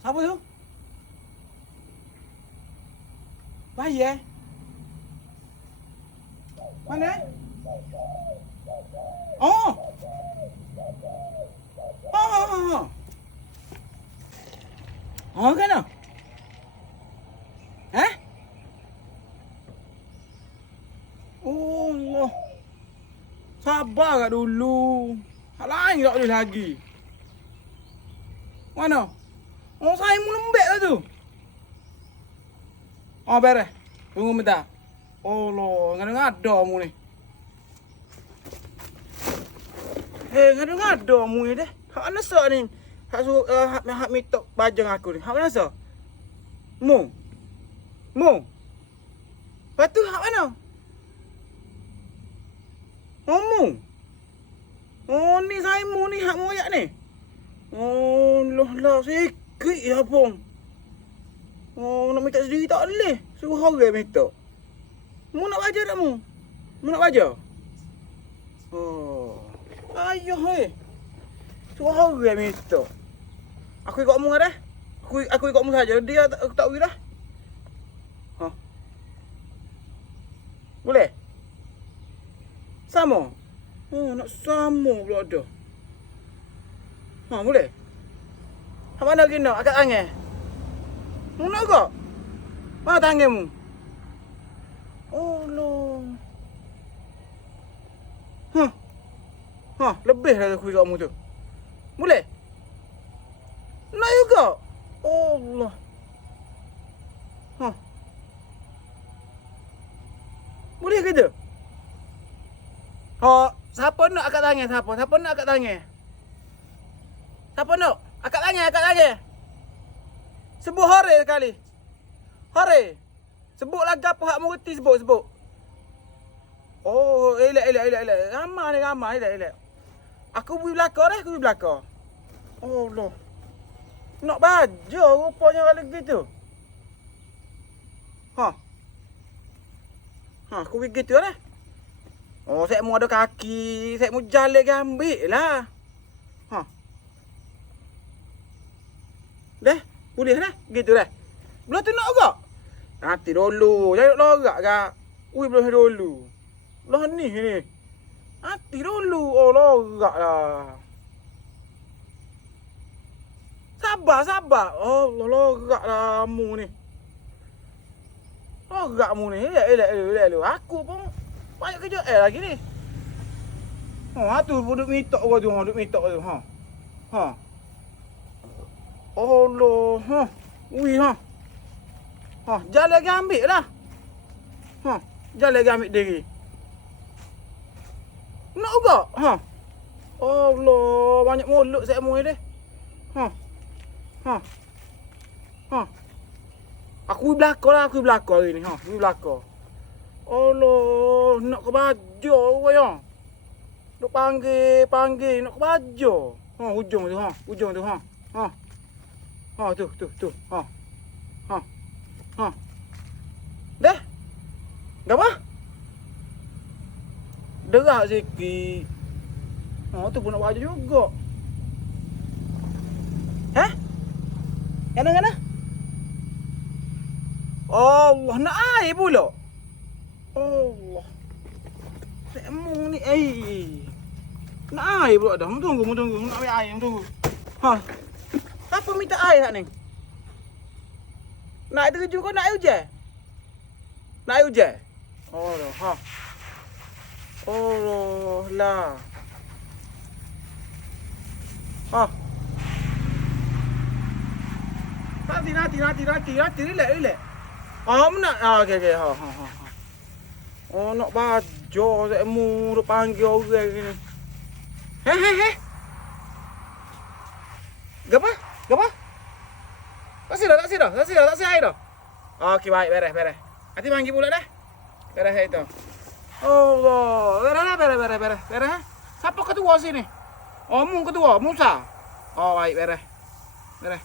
Siapa tu? Bayi eh? Mana eh? Oh! Oh! Oh kan ah? Eh? Oh Allah. Sabar kat dulu. Hak lain tak boleh lagi. Mana? Oh saya mu lembek lah tu. Oh beres. Tunggu bentar. Oh lo, ngada-ngada mu ni. Ngada-ngada mu ni deh. Hak mana sok ni? Hak suruh hak mitok bajang aku ni. Hak mana sok? Mu. Lepas tu hak mana? Oh mu. Oh ni saya mu ni hak moyak ni. Oh lah sikit ya pun. Oh nak minta sendiri tak boleh. Suruh orang minta. Mu nak baca tak mu? Mu nak baca? Oh. Ayuh hei. Suruh orang minta. Aku ikut mu dah. Aku ikut mu saja. Dia aku tak boleh dah. Ha. Boleh? Sama? Oh, nak sama pula dah. Ha, boleh? Hak mana kena? Akak tangan? Mu nak ke? Mana tangan mu? Oh, loh. Lebih dah aku ikut mu tu. Boleh? Nak juga? Oh, Allah. Boleh ke tu? Oh, siapa nak akak tangan? Siapa nak akak tangan? Siapa nak? Akak tangan. Sebut hore sekali. Hore. Sebutlah gapo hak mu reti sebut. Oh, elak. Ramai, elak. Aku pergi belakang. Oh, Allah. Nak baja rupanya kalau gitu. Aku pergi gitu lah. Oh, saya mau ada kaki. Saya mau jalan ke ambil lah. Dah, boleh dah. Gitu dah. Belum tu nak agak? Nanti dulu. Jangan lorak kak. Ui, belum dulu. Lah ni. Nanti dulu. Oh, lorak lah. Sabar. Oh, lorak lah mu ni. Lorak mu ni. Elak. Aku pun banyak kerja lagi ni. Tu duduk mitok kau tu. Oh loh. Ui. Jalan lagi ambil lah. Jalan lagi ambil diri. Nak juga? Oh loh, banyak mulut saya mu ni. Aku belakang hari ni. Aku belakang. Oh loh, nak ke baju kau. Duk panggil nak ke baju. Hujung tu. Tu. Dah. Apa? Derak sikit. Tu pun nak baju juga. Mana? Allah, nak air pula. Allah. Semu ni nak air pula dah. Mu tunggu. Nak ambil air, tunggu. Apa minta air hak ni? Nak terjun kau nak air hujan? Nak air hujan? Allah, Allah lah. Nanti, relax. Nak. Okey. Oh, nak baju saya mu duk panggil orang ni. Gapa? Tak siap dah. Okey, baik, beres. Nanti panggil pula dah. Beres itu. Allah, beres. Siapa ketua sini? Oh, mu ketua, Musa. Oh, baik, beres.